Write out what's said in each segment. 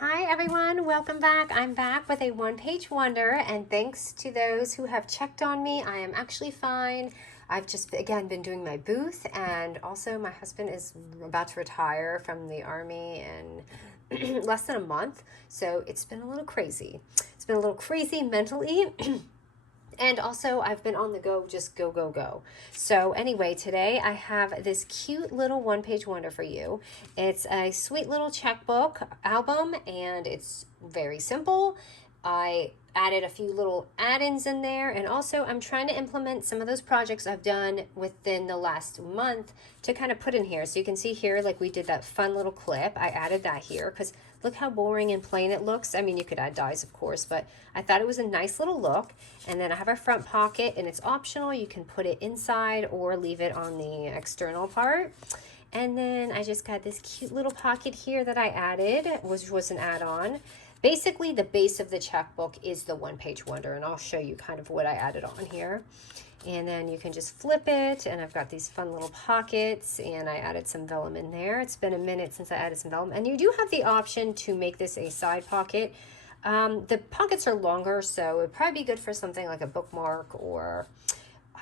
Hi everyone, welcome back. I'm back with a one-page wonder, and thanks to those who have checked on me, I am actually fine. I've just again been doing my booth, and also my husband is about to retire from the army in less than a month, so it's been a little crazy. It's been a little crazy mentally. And also, I've been on the go, just go, go, go. So anyway, today I have this cute little one-page wonder for you. It's a sweet little checkbook album, and it's very simple. I added a few little add-ins in there, and also I'm trying to implement some of those projects I've done within the last month to kind of put in here. So you can see here, like we did that fun little clip. I added that here because look how boring and plain it looks. I mean, you could add dies, of course, but I thought it was a nice little look. And then I have a front pocket, and it's optional. You can put it inside or leave it on the external part. And then I just got this cute little pocket here that I added, which was an add-on. Basically, the base of the checkbook is the one-page wonder, and I'll show you kind of what I added on here. And then you can just flip it, and I've got these fun little pockets, and I added some vellum in there. It's been a minute since I added some vellum, and you do have the option to make this a side pocket. The pockets are longer, so it would probably be good for something like a bookmark, or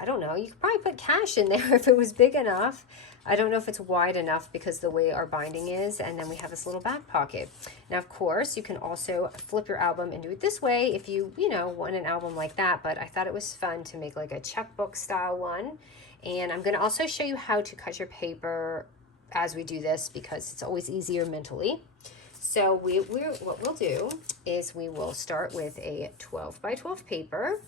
I don't know, you could probably put cash in there if it was big enough. I don't know if it's wide enough because the way our binding is, and then we have this little back pocket. Now, of course, you can also flip your album and do it this way if you want an album like that, but I thought it was fun to make like a checkbook style one. And I'm gonna also show you how to cut your paper as we do this because it's always easier mentally. So what we'll do is we will start with a 12 by 12 paper.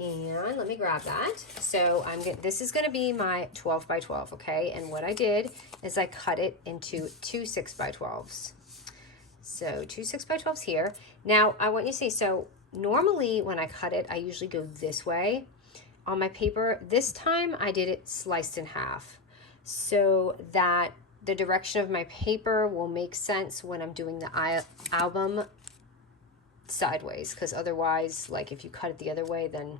And let me grab that. So this is going to be my 12 by 12, okay? And what I did is I cut it into two 6 by 12s. So two 6 by 12s here. Now I want you to see, so normally when I cut it, I usually go this way on my paper. This time I did it sliced in half so that the direction of my paper will make sense when I'm doing the album sideways, because otherwise, like if you cut it the other way, then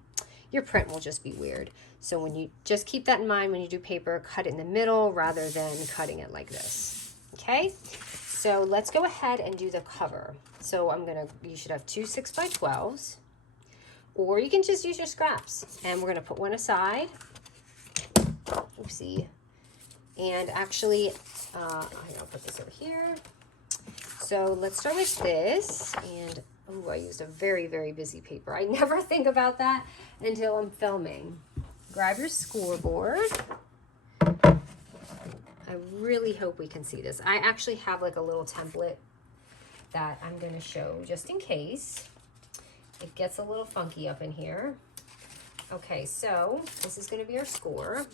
your print will just be weird. So when you just keep that in mind when you do paper, cut it in the middle rather than cutting it like this. Okay, so let's go ahead and do the cover. So you should have two 6 by 12s, or you can just use your scraps, and we're gonna put one aside. Oopsie. And actually, I'll put this over here. So let's start with this, and oh, I used a very, very busy paper. I never think about that until I'm filming. Grab your scoreboard. I really hope we can see this. I actually have like a little template that I'm going to show just in case it gets a little funky up in here. Okay, so this is going to be our score.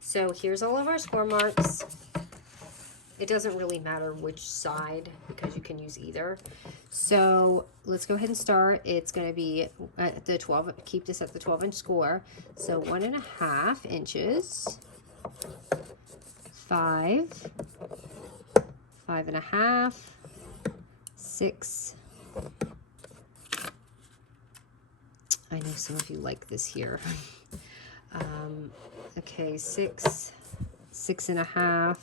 So here's all of our score marks. It doesn't really matter which side because you can use either. So let's go ahead and start. It's going to be at the 12, keep this at the 12-inch score. So 1.5 inches, 5, 5.5, 6. I know some of you like this here. Okay, 6, 6.5,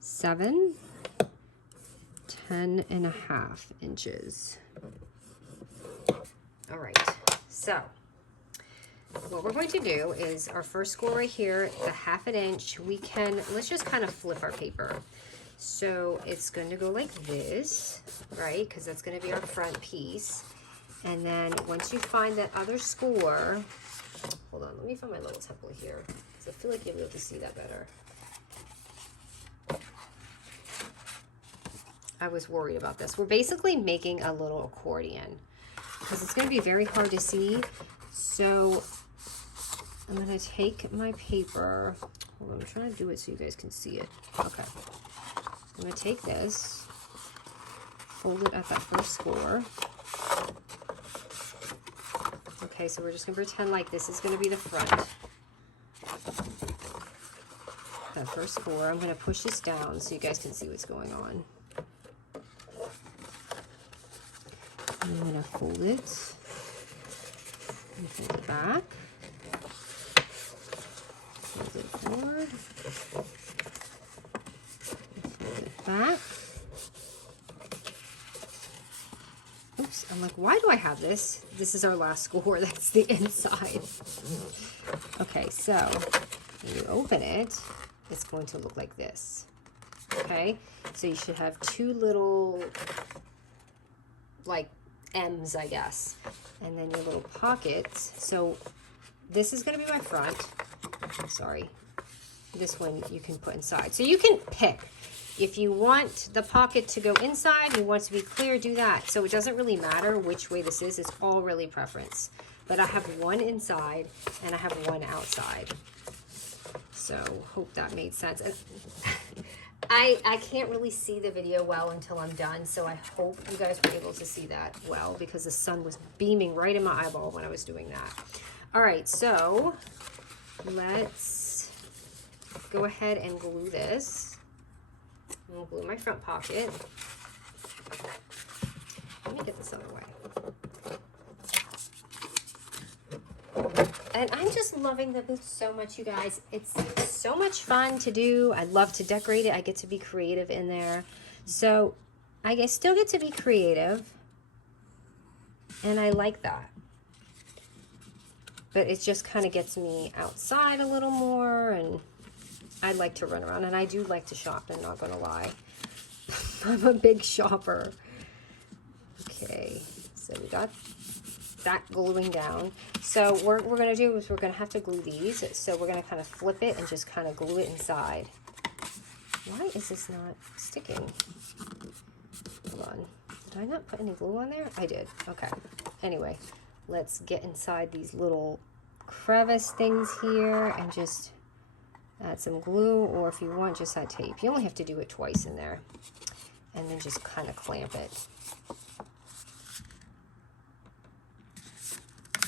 7, 10.5 inches. All right, so what we're going to do is our first score right here, the 1/2 inch, let's just kind of flip our paper. So it's going to go like this, right? Because that's going to be our front piece. And then once you find that other score, hold on, let me find my little template here, because I feel like you'll be able to see that better. I was worried about this. We're basically making a little accordion because it's going to be very hard to see. So I'm going to take my paper. Hold on, I'm trying to do it so you guys can see it. Okay. I'm going to take this, fold it at that first score. Okay, so we're just going to pretend like this is going to be the front. That first score. I'm going to push this down so you guys can see what's going on. I'm going to fold it and fold it back, fold it forward, and fold it that. Oops, I'm like, why do I have this? This is our last score. That's the inside. Okay, so when you open it, it's going to look like this. Okay, so you should have two little, like, M's, I guess. And then your little pockets. So this is going to be my front. Sorry. This one you can put inside. So you can pick. If you want the pocket to go inside, you want it to be clear, do that. So it doesn't really matter which way this is. It's all really preference. But I have one inside and I have one outside. So hope that made sense. And I can't really see the video well until I'm done. So I hope you guys were able to see that well because the sun was beaming right in my eyeball when I was doing that. All right, so let's go ahead and glue this. I'm gonna glue my front pocket. Let me get this other way. And I'm just loving the booth so much, you guys. It's so much fun to do. I love to decorate it. I get to be creative in there. So I still get to be creative. And I like that. But it just kind of gets me outside a little more, and I like to run around, and I do like to shop, I'm not gonna lie. I'm a big shopper. Okay, so we got that gluing down. So what we're gonna do is we're gonna have to glue these. So we're gonna kind of flip it and just kind of glue it inside. Why is this not sticking? Hold on, did I not put any glue on there? I did, okay. Anyway, let's get inside these little crevice things here and just add some glue, or if you want, just add tape. You only have to do it twice in there. And then just kind of clamp it.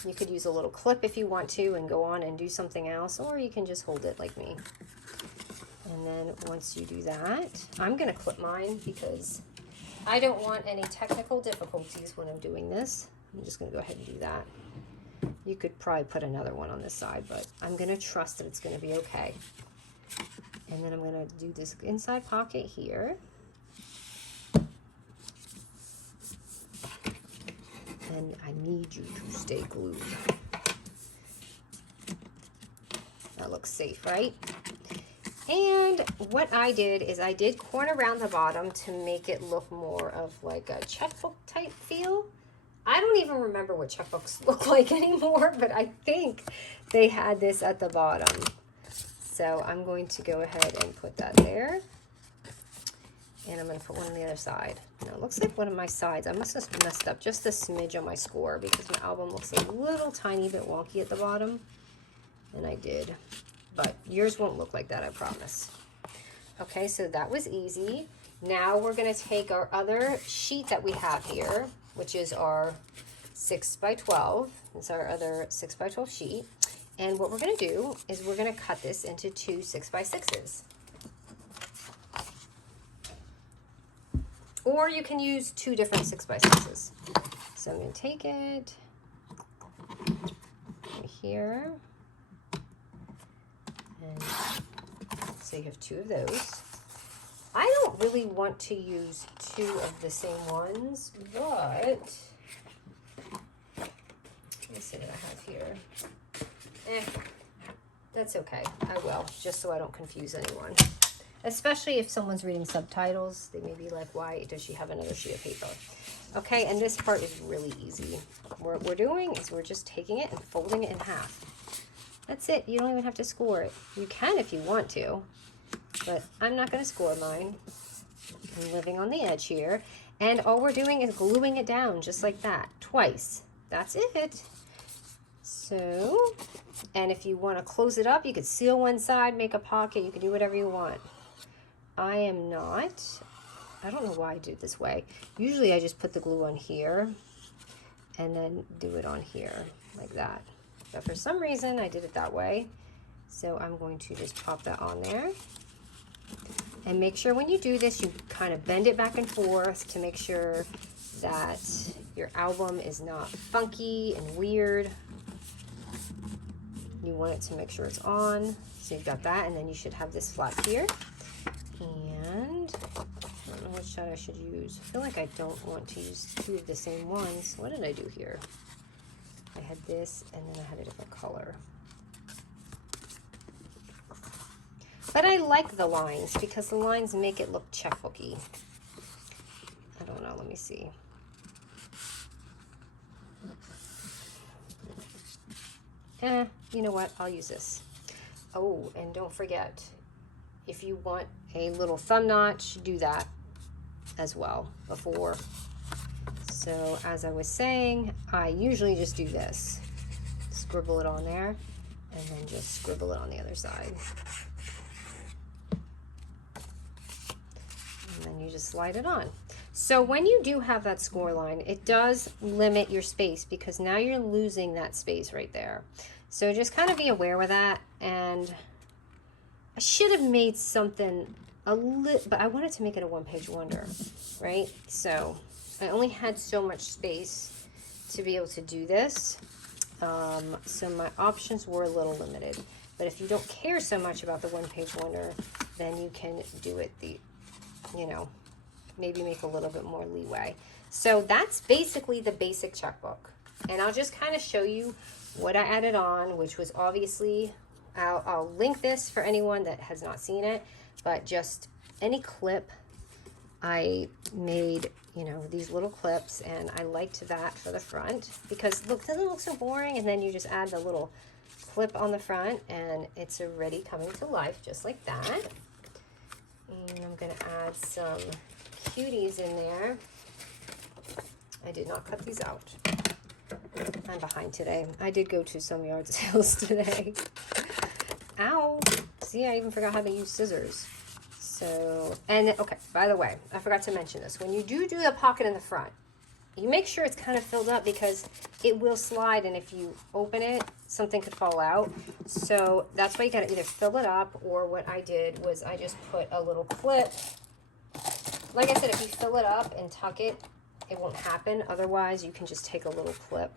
You could use a little clip if you want to and go on and do something else, or you can just hold it like me. And then once you do that, I'm going to clip mine because I don't want any technical difficulties when I'm doing this. I'm just going to go ahead and do that. You could probably put another one on this side, but I'm going to trust that it's going to be okay. And then I'm going to do this inside pocket here. And I need you to stay glued. That looks safe, right? And what I did is I did corner around the bottom to make it look more of like a checkbook type feel. I don't even remember what checkbooks look like anymore, but I think they had this at the bottom. So I'm going to go ahead and put that there. And I'm going to put one on the other side. Now it looks like one of my sides, I must have messed up just a smidge on my score because my album looks a little tiny bit wonky at the bottom. And I did. But yours won't look like that, I promise. Okay, so that was easy. Now we're going to take our other sheet that we have here, which is our 6x12. It's our other 6x12 sheet. And what we're going to do is we're going to cut this into two 6x6s. Or you can use two different 6x6s. So I'm going to take it right here. And so you have two of those. I don't really want to use two of the same ones, but let me see what I have here. That's okay. I will, just so I don't confuse anyone. Especially if someone's reading subtitles, they may be like, why does she have another sheet of paper? Okay, and this part is really easy. What we're doing is we're just taking it and folding it in half. That's it. You don't even have to score it. You can if you want to, but I'm not going to score mine. I'm living on the edge here. And all we're doing is gluing it down just like that, twice. That's it. So, and if you want to close it up, you could seal one side, make a pocket. You can do whatever you want. I don't know why I do it this way. Usually I just put the glue on here and then do it on here like that. But for some reason I did it that way. So I'm going to just pop that on there. And make sure when you do this, you kind of bend it back and forth to make sure that your album is not funky and weird. You want it to make sure it's on. So you've got that, and then you should have this flap here. And that I should use. I feel like I don't want to use two of the same ones. What did I do here? I had this, and then I had a different color. But I like the lines because the lines make it look checkbooky. I don't know, let me see. You know what? I'll use this. Oh, and don't forget, if you want a little thumb notch, do that as well before. So as I was saying, I usually just do this. Scribble it on there, and then just scribble it on the other side. And then you just slide it on. So when you do have that score line, it does limit your space because now you're losing that space right there. So just kind of be aware of that. And I should have made something but I wanted to make it a one-page wonder, right? So I only had so much space to be able to do this. So my options were a little limited. But if you don't care so much about the one-page wonder, then you can do it maybe make a little bit more leeway. So that's basically the basic checkbook. And I'll just kind of show you what I added on, which was obviously, I'll link this for anyone that has not seen it, but just any clip, I made, these little clips, and I liked that for the front because look, doesn't it look so boring? And then you just add the little clip on the front and it's already coming to life just like that. And I'm gonna add some cuties in there. I did not cut these out. I'm behind today. I did go to some yard sales today. Ow! See, I even forgot how to use scissors. So, and okay, by the way, I forgot to mention this. When you do the pocket in the front, you make sure it's kind of filled up because it will slide, and if you open it, something could fall out. So that's why you gotta either fill it up, or what I did was I just put a little clip. Like I said, if you fill it up and tuck it, it won't happen. Otherwise, you can just take a little clip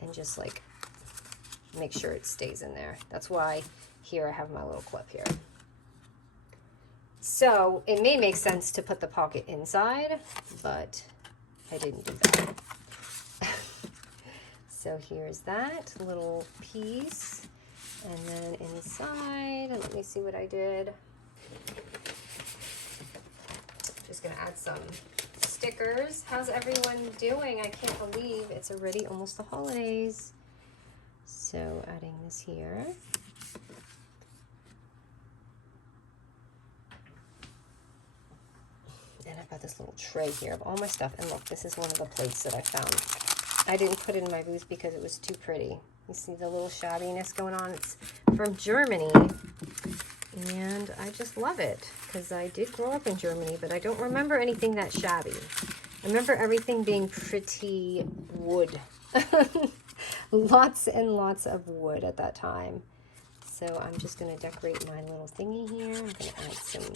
and just like make sure it stays in there. That's why here I have my little clip here. So it may make sense to put the pocket inside, but I didn't do that. So here's that little piece. And then inside, let me see what I did. Just gonna add some stickers. How's everyone doing? I can't believe it's already almost the holidays. So adding this here. And I've got this little tray here of all my stuff. And look, this is one of the plates that I found. I didn't put it in my booth because it was too pretty. You see the little shabbiness going on? It's from Germany. And I just love it because I did grow up in Germany, but I don't remember anything that shabby. I remember everything being pretty wood. Lots and lots of wood at that time. So I'm just going to decorate my little thingy here. I'm going to add some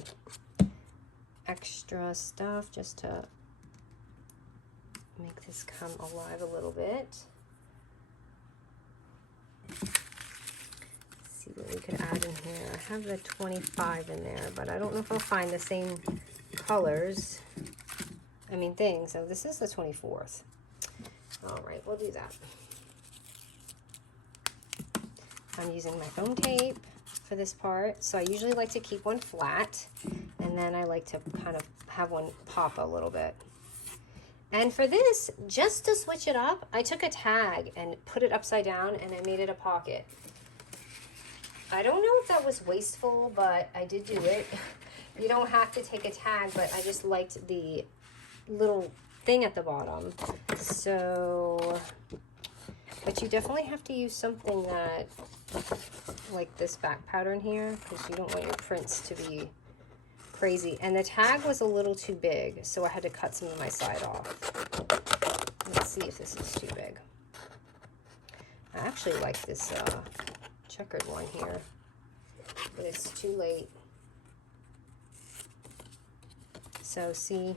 extra stuff just to make this come alive a little bit. See what we could add in here. I have the 25 in there, but I don't know if I'll find the same colors. Things. So this is the 24th. All right, we'll do that. I'm using my foam tape for this part. So I usually like to keep one flat, and then I like to kind of have one pop a little bit. And for this, just to switch it up, I took a tag and put it upside down, and I made it a pocket. I don't know if that was wasteful, but I did do it. You don't have to take a tag, but I just liked the little thing at the bottom. So, but you definitely have to use something that, like this back pattern here, because you don't want your prints to be crazy. And the tag was a little too big, so I had to cut some of my side off. Let's see if this is too big. I actually like this checkered one here, but it's too late. So see,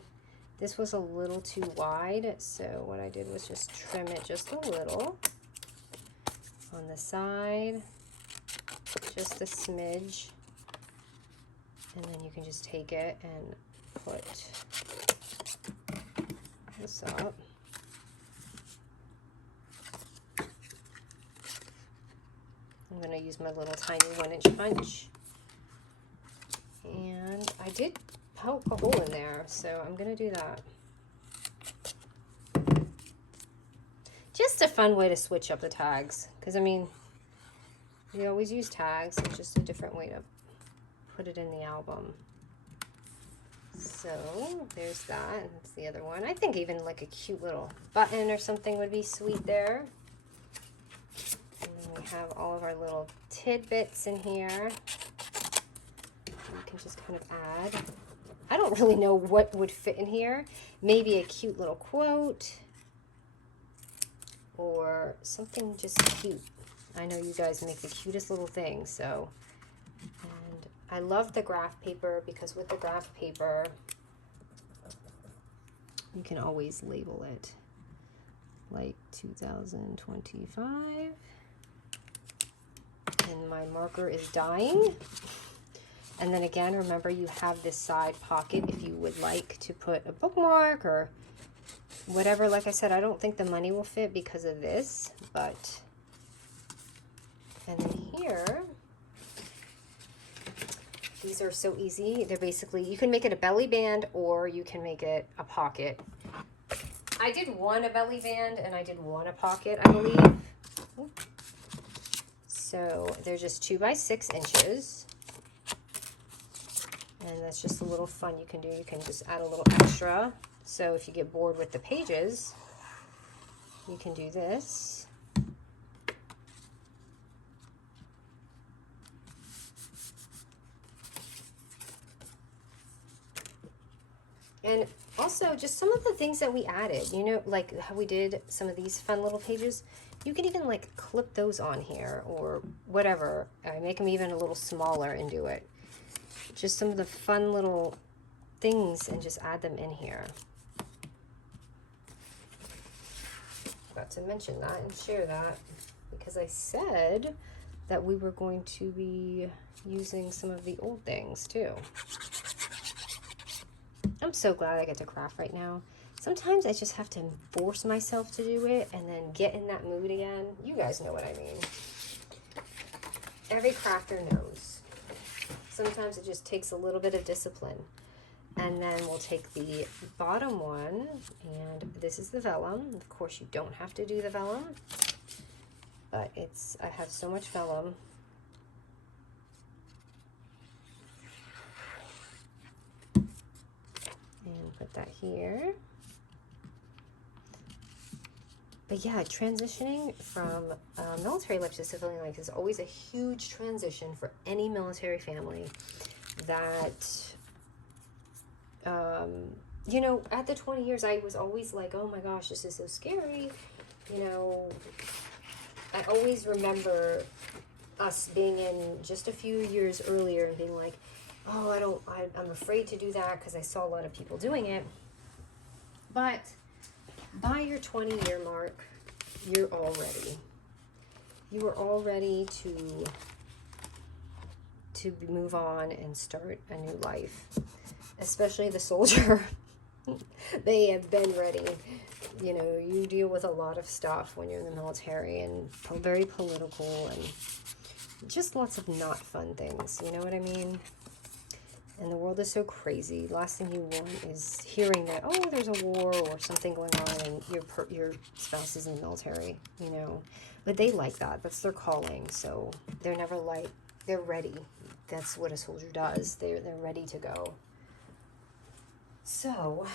this was a little too wide, so what I did was just trim it just a little on the side, just a smidge, and then you can just take it and put this up. I'm going to use my little tiny 1-inch punch. And I did poke a hole in there, so I'm going to do that. Just a fun way to switch up the tags, because I mean, we always use tags. It's just a different way to put it in the album. So there's that. And that's the other one. I think even like a cute little button or something would be sweet there. And then we have all of our little tidbits in here. You can just kind of add. I don't really know what would fit in here. Maybe a cute little quote or something just cute. I know you guys make the cutest little things, so. And I love the graph paper because with the graph paper, you can always label it like 2025. And my marker is dying. And then again, remember you have this side pocket if you would like to put a bookmark or whatever. Like I said, I don't think the money will fit because of this, but, and then here, these are so easy. They're basically, you can make it a belly band or you can make it a pocket. I did one a belly band and I did one a pocket, I believe. So they're just 2 by 6 inches. And that's just a little fun you can do. You can just add a little extra. So if you get bored with the pages, you can do this. And also just some of the things that we added, you know, like how we did some of these fun little pages. You can even like clip those on here or whatever. Make them even a little smaller and do it. Just some of the fun little things and just add them in here. Forgot to mention that and share that because I said that we were going to be using some of the old things too. I'm so glad I get to craft right now. Sometimes I just have to force myself to do it and then get in that mood again. You guys know what I mean. Every crafter knows. Sometimes it just takes a little bit of discipline. And then we'll take the bottom one, and this is the vellum. Of course, you don't have to do the vellum, but I have so much vellum. And put that here. But yeah, transitioning from military life to civilian life is always a huge transition for any military family that, you know, at the 20 years, I was always like, oh my gosh, this is so scary. You know, I always remember us being in just a few years earlier and being like, oh, I'm afraid to do that because I saw a lot of people doing it. But by your 20-year mark, you're all ready. You are all ready to move on and start a new life. Especially the soldier. They have been ready. You know, you deal with a lot of stuff when you're in the military and very political and just lots of not fun things. You know what I mean? And the world is so crazy. Last thing you want is hearing that, oh, there's a war or something going on and your spouse is in the military, you know. But they like that. That's their calling. So they're never like, they're ready. That's what a soldier does. They're ready to go. So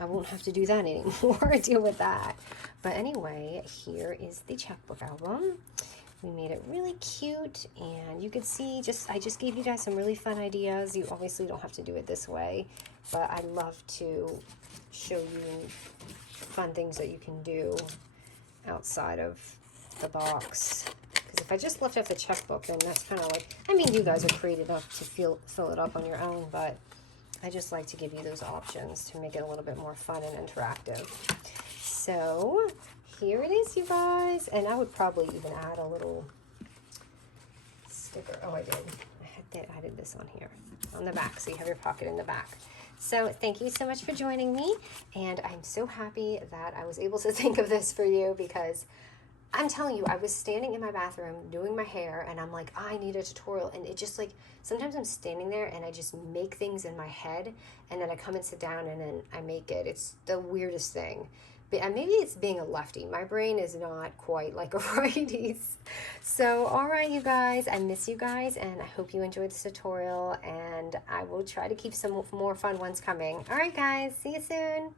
I won't have to do that anymore, deal with that. But anyway, here is the checkbook album. We made it really cute, and you can see, I just gave you guys some really fun ideas. You obviously don't have to do it this way, but I love to show you fun things that you can do outside of the box. Because if I just left off the checkbook, then that's kind of like, I mean, you guys are creative enough to fill it up on your own, but I just like to give you those options to make it a little bit more fun and interactive. So here it is, you guys. And I would probably even add a little sticker. Oh, I did. I had added this on here, on the back. So you have your pocket in the back. So thank you so much for joining me, and I'm so happy that I was able to think of this for you, because I'm telling you, I was standing in my bathroom doing my hair, and I'm like, I need a tutorial. And it just like, sometimes I'm standing there and I just make things in my head, and then I come and sit down and then I make it. It's the weirdest thing. And maybe it's being a lefty. My brain is not quite like a righty's. So, all right, you guys, I miss you guys, and I hope you enjoyed this tutorial, and I will try to keep some more fun ones coming. All right, guys, see you soon.